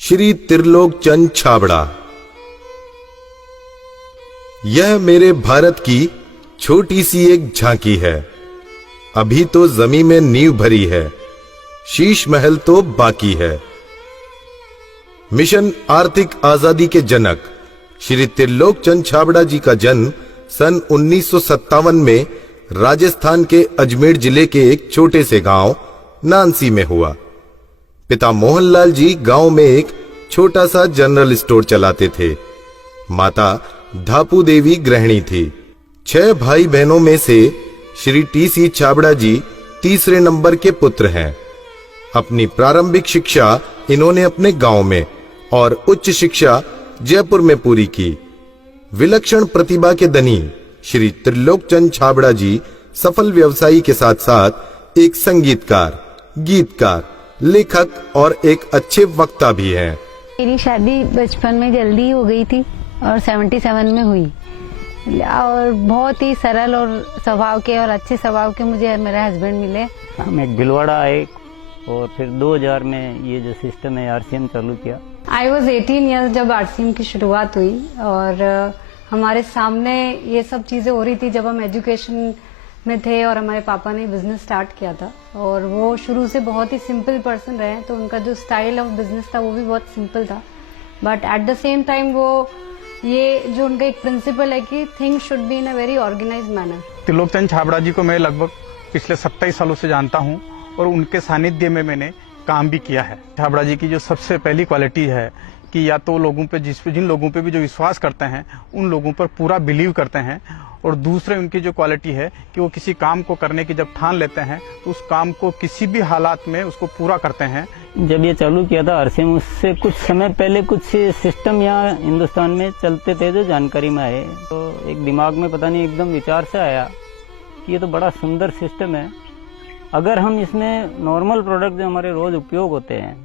श्री त्रिलोक चंद छाबड़ा। यह मेरे भारत की छोटी सी एक झांकी है। अभी तो जमीन में नींव भरी है, शीश महल तो बाकी है। मिशन आर्थिक आजादी के जनक श्री त्रिलोक चंद छाबड़ा जी का जन्म सन 1957 में राजस्थान के अजमेर जिले के एक छोटे से गांव नानसी में हुआ। पिता मोहनलाल जी गांव में एक छोटा सा जनरल स्टोर चलाते थे। माता धापू देवी गृहिणी थी। 6 भाई बहनों में से श्री टी.सी. छाबड़ा जी तीसरे नंबर के पुत्र हैं। अपनी प्रारंभिक शिक्षा इन्होंने अपने गांव में और उच्च शिक्षा जयपुर में पूरी की। विलक्षण प्रतिभा के धनी श्री त्रिलोक चंद छाबड़ा जी सफल व्यवसायी के साथ साथ एक संगीतकार, गीतकार, लेखक और एक अच्छे वक्ता भी हैं। मेरी शादी बचपन में जल्दी हो गई थी और 77 में हुई और बहुत ही सरल और स्वभाव के और अच्छे स्वभाव के मुझे मेरे हस्बैंड मिले। हम एक भिलवाड़ा आए और फिर 2000 में ये जो सिस्टम है आरसीएम चालू किया। आई वॉज 18 ईयर्स जब आरसीएम की शुरुआत हुई और हमारे सामने ये सब चीजें हो रही थी जब हम एजुकेशन में थे और हमारे पापा ने बिजनेस स्टार्ट किया था और वो शुरू से बहुत ही सिंपल पर्सन रहे, तो उनका जो स्टाइल ऑफ बिजनेस था वो भी बहुत सिंपल था। But at the same time वो ये जो उनका एक प्रिंसिपल है कि things should be in a very organised manner. Trilok Chand Chhabra ji को मैं लगभग पिछले 27 सालों से जानता हूं और उनके सानिध्य में मैंने काम भी किया है। छाबड़ा जी की जो सबसे पहली क्वालिटी है कि या तो लोगों पे जिन लोगों पे भी जो विश्वास करते हैं उन लोगों पर पूरा बिलीव करते हैं, और दूसरे उनकी जो क्वालिटी है कि वो किसी काम को करने की जब ठान लेते हैं तो उस काम को किसी भी हालात में उसको पूरा करते हैं। जब ये चालू किया था आरसीएम, उससे कुछ समय पहले कुछ सिस्टम यहाँ हिंदुस्तान में चलते थे जो जानकारी में आए, तो एक दिमाग में पता नहीं एकदम विचार से आया कि ये तो बड़ा सुंदर सिस्टम है। अगर हम इसमें नॉर्मल प्रोडक्ट जो हमारे रोज उपयोग होते हैं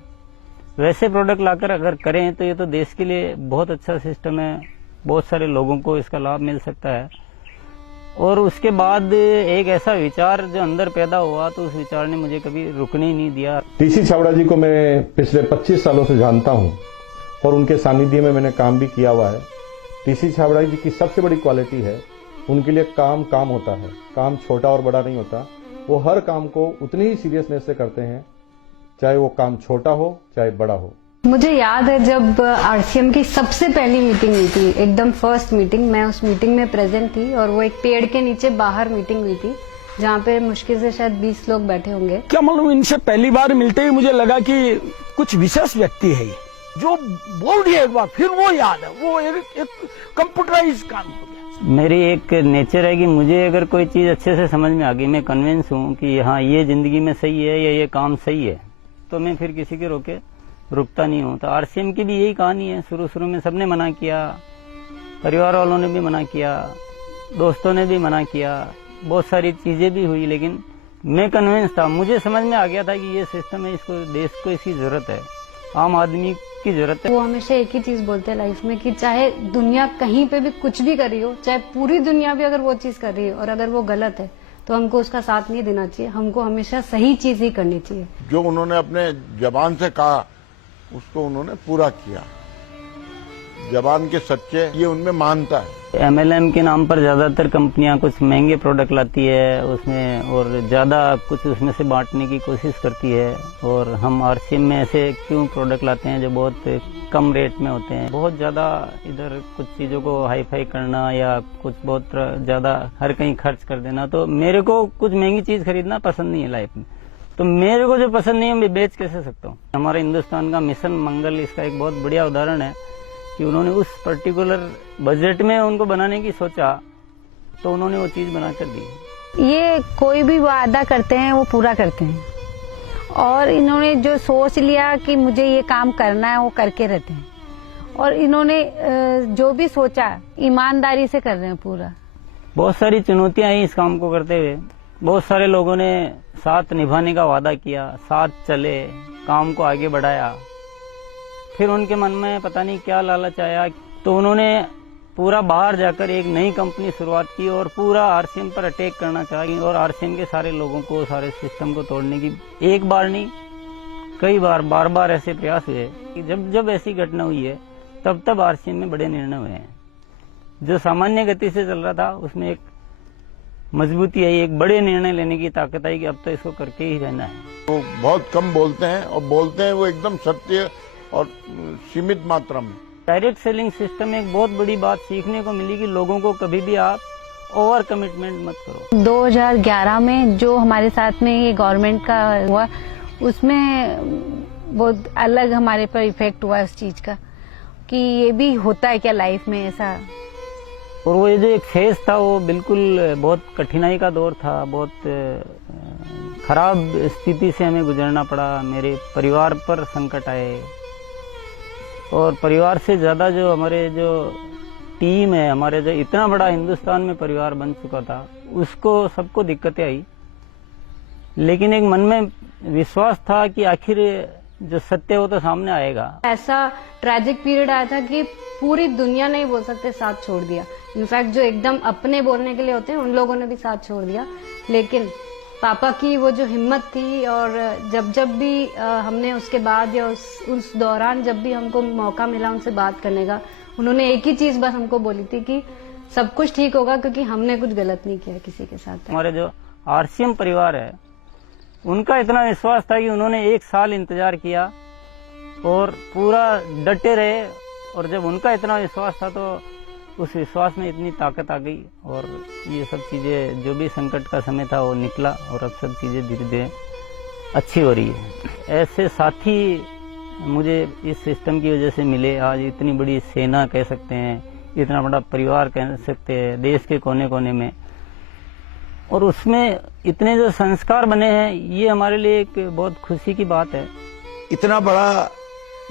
वैसे प्रोडक्ट लाकर अगर करें तो ये तो देश के लिए बहुत अच्छा सिस्टम है, बहुत सारे लोगों को इसका लाभ मिल सकता है। और उसके बाद एक ऐसा विचार जो अंदर पैदा हुआ तो उस विचार ने मुझे कभी रुकने ही नहीं दिया। टी.सी. छाबड़ा जी को मैं पिछले 25 सालों से जानता हूं और उनके सानिध्य में मैंने काम भी किया हुआ है। टी.सी. छाबड़ा जी की सबसे बड़ी क्वालिटी है उनके लिए काम होता है। काम छोटा और बड़ा नहीं होता, वो हर काम को उतनी ही सीरियसनेस से करते हैं, चाहे वो काम छोटा हो चाहे बड़ा हो। मुझे याद है जब आरसीएम की सबसे पहली मीटिंग हुई थी, एकदम फर्स्ट मीटिंग, मैं उस मीटिंग में प्रेजेंट थी और वो एक पेड़ के नीचे बाहर मीटिंग हुई थी जहाँ पे मुश्किल से शायद 20 लोग बैठे होंगे। क्या मालूम, इनसे पहली बार मिलते ही मुझे लगा कि कुछ विशेष व्यक्ति है ये, जो बोल दिया एक बार फिर वो याद है, वो एक कंप्यूटराइज काम हो गया। मेरी एक नेचर है कि मुझे अगर कोई चीज अच्छे से समझ में आ गई, मैं कन्विंस हूँ कि हाँ ये जिंदगी में सही है या ये काम सही है, तो मैं फिर किसी के रोके रुकता नहीं हूँ। तो आरसीएम की भी यही कहानी है। शुरू में सबने मना किया, परिवार वालों ने भी मना किया, दोस्तों ने भी मना किया, बहुत सारी चीजें भी हुई, लेकिन मैं कन्विंस था, मुझे समझ में आ गया था कि ये सिस्टम है, इसको देश को इसकी जरूरत है, आम आदमी की जरूरत है। वो हमेशा एक ही चीज बोलते हैं लाइफ में कि चाहे दुनिया कहीं पे भी कुछ भी कर रही हो, चाहे पूरी दुनिया भी अगर वो चीज कर रही है और अगर वो गलत है तो हमको उसका साथ नहीं देना चाहिए, हमको हमेशा सही चीज ही करनी चाहिए। जो उन्होंने अपने जबान से कहा उसको उन्होंने पूरा किया। जबान के सच्चे ये उनमें मानता है। एमएलएम के नाम पर ज्यादातर कंपनियां कुछ महंगे प्रोडक्ट लाती है उसमें और ज्यादा कुछ उसमें से बांटने की कोशिश करती है, और हम आरसीएम में ऐसे क्यों प्रोडक्ट लाते हैं जो बहुत कम रेट में होते हैं। बहुत ज्यादा इधर कुछ चीजों को हाई फाई करना या कुछ बहुत ज्यादा हर कहीं खर्च कर देना, तो मेरे को कुछ महंगी चीज खरीदना पसंद नहीं है लाइफ में। तो मेरे को जो पसंद नहीं है मैं बेच कैसे सकता हूँ। हमारे हिंदुस्तान का मिशन मंगल इसका एक बहुत बढ़िया उदाहरण है कि उन्होंने उस पर्टिकुलर बजट में उनको बनाने की सोचा तो उन्होंने वो चीज बनाकर दी। ये कोई भी वादा करते हैं वो पूरा करते हैं और इन्होंने जो सोच लिया कि मुझे ये काम करना है वो करके रहते हैं, और इन्होंने जो भी सोचा ईमानदारी से कर रहे हैं पूरा। बहुत सारी चुनौतियां आई इस काम को करते हुए, बहुत सारे लोगों ने साथ निभाने का वादा किया, साथ चले, काम को आगे बढ़ाया, फिर उनके मन में पता नहीं क्या लालच आया तो उन्होंने पूरा बाहर जाकर एक नई कंपनी शुरुआत की और पूरा आरसीएम पर अटैक करना चाहिए और आरसीएम के सारे लोगों को, सारे सिस्टम को तोड़ने की एक बार नहीं कई बार बार ऐसे प्रयास हुए कि जब ऐसी घटना हुई है तब आरसीएम में बड़े निर्णय हुए हैं। जो सामान्य गति से चल रहा था उसमें एक मजबूती आई, एक बड़े निर्णय लेने की ताकत आई कि अब तो इसको करके ही रहना है। वो बहुत कम बोलते हैं और बोलते हैं वो एकदम सत्य और सीमित मात्रा में। डायरेक्ट सेलिंग सिस्टम में एक बहुत बड़ी बात सीखने को मिली कि लोगों को कभी भी आप ओवर कमिटमेंट मत करो। 2011 में जो हमारे साथ में ये गवर्नमेंट का हुआ, उसमें बहुत अलग हमारे पर इफेक्ट हुआ उस चीज का कि ये भी होता है क्या लाइफ में ऐसा। और वो ये जो एक फेज था वो बिल्कुल बहुत कठिनाई का दौर था, बहुत खराब स्थिति से हमें गुजरना पड़ा। मेरे परिवार पर संकट आए और परिवार से ज्यादा जो हमारे जो टीम है, हमारे जो इतना बड़ा हिंदुस्तान में परिवार बन चुका था, उसको सबको दिक्कतें आई। लेकिन एक मन में विश्वास था कि आखिर जो सत्य हो तो सामने आएगा। ऐसा ट्रैजिक पीरियड आया था कि पूरी दुनिया ने ही बोल सकते साथ छोड़ दिया। इनफैक्ट जो एकदम अपने बोलने के लिए होते हैं उन लोगों ने भी साथ छोड़ दिया। लेकिन पापा की वो जो हिम्मत थी, और जब भी हमने उसके बाद या उस दौरान जब भी हमको मौका मिला उनसे बात करने का, उन्होंने एक ही चीज बस हमको बोली थी कि सब कुछ ठीक होगा क्योंकि हमने कुछ गलत नहीं किया किसी के साथ। हमारे जो आरसीएम परिवार है उनका इतना विश्वास था कि उन्होंने 1 साल इंतजार किया और पूरा डटे रहे। और जब उनका इतना विश्वास था तो उस विश्वास में इतनी ताकत आ गई और ये सब चीजें, जो भी संकट का समय था वो निकला और अब सब चीजें धीरे धीरे अच्छी हो रही है। ऐसे साथी मुझे इस सिस्टम की वजह से मिले। आज इतनी बड़ी सेना कह सकते हैं, इतना बड़ा परिवार कह सकते हैं देश के कोने कोने में, और उसमें इतने जो संस्कार बने हैं, ये हमारे लिए एक बहुत खुशी की बात है। इतना बड़ा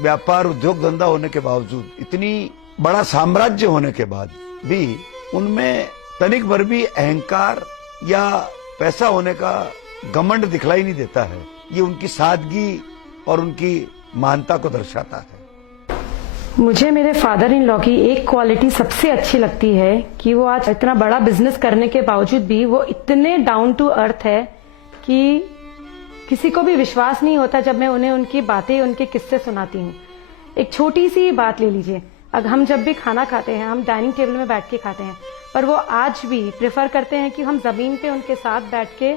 व्यापार उद्योग धंधा होने के बावजूद, इतनी बड़ा साम्राज्य होने के बाद भी उनमें तनिक भर भी अहंकार या पैसा होने का घमंड दिखलाई नहीं देता है। ये उनकी सादगी और उनकी महानता को दर्शाता है। मुझे मेरे फादर इन लॉ की एक क्वालिटी सबसे अच्छी लगती है कि वो आज इतना बड़ा बिजनेस करने के बावजूद भी वो इतने डाउन टू अर्थ है कि किसी को भी विश्वास नहीं होता जब मैं उन्हें उनकी बातें, उनके किस्से सुनाती हूँ। एक छोटी सी बात ले लीजिए, अगर हम जब भी खाना खाते हैं हम डाइनिंग टेबल में बैठ के खाते हैं, पर वो आज भी प्रेफर करते हैं कि हम जमीन पे उनके साथ बैठ के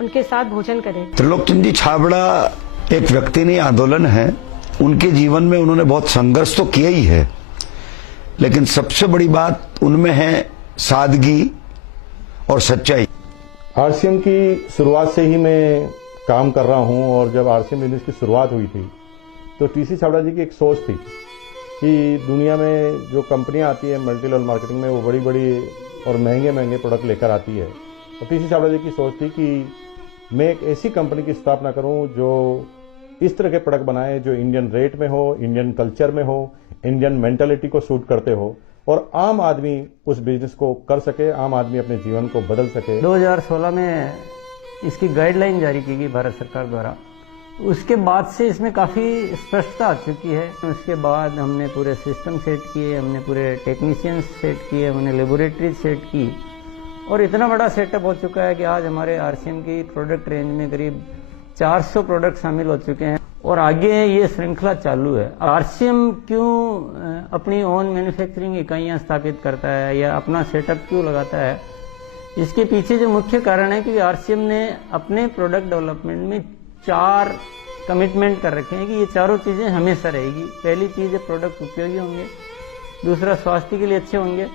उनके साथ भोजन करें। त्रिलोकचंद जी छाबड़ा एक व्यक्ति नहीं, आंदोलन है। उनके जीवन में उन्होंने बहुत संघर्ष तो किया ही है, लेकिन सबसे बड़ी बात उनमें है सादगी और सच्चाई। आरसीएम की शुरुआत से ही मैं काम कर रहा हूं और जब आरसीएम बिजनेस की शुरुआत हुई थी तो टीसी छाबड़ा जी की एक सोच थी कि दुनिया में जो कंपनियां आती है मल्टी लेवल मार्केटिंग में, वो बड़ी बड़ी और महंगे महंगे प्रोडक्ट लेकर आती है। और टीसी छाबड़ा जी की सोच थी कि मैं एक ऐसी कंपनी की स्थापना करूं जो इस तरह के प्रोडक्ट बनाए जो इंडियन रेट में हो, इंडियन कल्चर में हो, इंडियन मेंटालिटी को सूट करते हो और आम आदमी उस बिजनेस को कर सके, आम आदमी अपने जीवन को बदल सके। 2016 में इसकी गाइडलाइन जारी की गई भारत सरकार द्वारा। उसके बाद से इसमें काफी स्पष्टता आ चुकी है। उसके बाद हमने पूरे सिस्टम सेट किए, हमने पूरे टेक्नीशियंस सेट किए, हमने लेबोरेटरी सेट की और इतना बड़ा सेटअप हो चुका है कि आज हमारे आरसीएम की प्रोडक्ट रेंज में करीब 400 प्रोडक्ट शामिल हो चुके हैं और आगे ये श्रृंखला चालू है। आरसीएम क्यों अपनी ओन मैन्युफैक्चरिंग इकाइयां स्थापित करता है या अपना सेटअप क्यों लगाता है, इसके पीछे जो मुख्य कारण है कि आरसीएम ने अपने प्रोडक्ट डेवलपमेंट में 4 कमिटमेंट कर रखे हैं कि ये चारों चीजें हमेशा रहेगी। पहली चीज है प्रोडक्ट उपयोगी होंगे, दूसरा स्वास्थ्य के लिए अच्छे होंगे,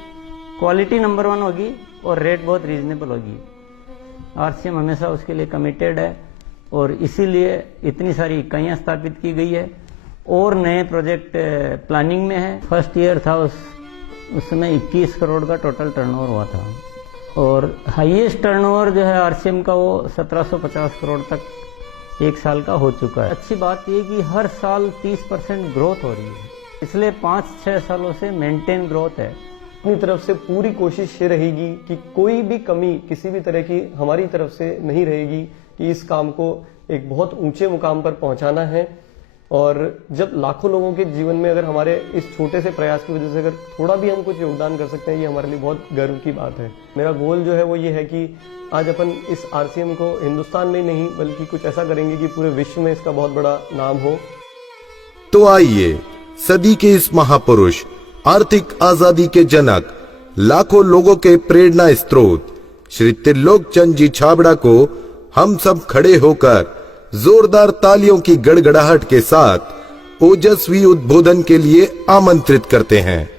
क्वालिटी नंबर 1 होगी और रेट बहुत रीजनेबल होगी। आरसीएम हमेशा उसके लिए कमिटेड है और इसीलिए इतनी सारी इकाइयां स्थापित की गई है और नए प्रोजेक्ट प्लानिंग में है। फर्स्ट ईयर था उस समय 21 करोड़ का टोटल टर्नओवर हुआ था और हाईएस्ट टर्नओवर जो है आरसीएम का वो 1750 करोड़ तक एक साल का हो चुका है। अच्छी बात ये कि हर साल 30% ग्रोथ हो रही है, इसलिए 5-6 सालों से मेंटेन ग्रोथ है। अपनी तरफ से पूरी कोशिश ये रहेगी कि कोई भी कमी किसी भी तरह की हमारी तरफ से नहीं रहेगी कि इस काम को एक बहुत ऊंचे मुकाम पर पहुंचाना है। और जब लाखों लोगों के जीवन में अगर हमारे इस छोटे से प्रयास की वजह से अगर थोड़ा भी हम कुछ योगदान कर सकते हैं, ये हमारे लिए बहुत गर्व की बात है। मेरा गोल जो है वो ये है कि आज अपन इस आरसीएम को हिंदुस्तान में नहीं बल्कि कुछ ऐसा करेंगे कि पूरे विश्व में इसका बहुत बड़ा नाम हो। तो आइए सदी के इस महापुरुष, आर्थिक आजादी के जनक, लाखों लोगों के प्रेरणा स्रोत श्री त्रिलोक चंद जी छाबड़ा को हम सब खड़े होकर जोरदार तालियों की गड़गड़ाहट के साथ ओजस्वी उद्बोधन के लिए आमंत्रित करते हैं।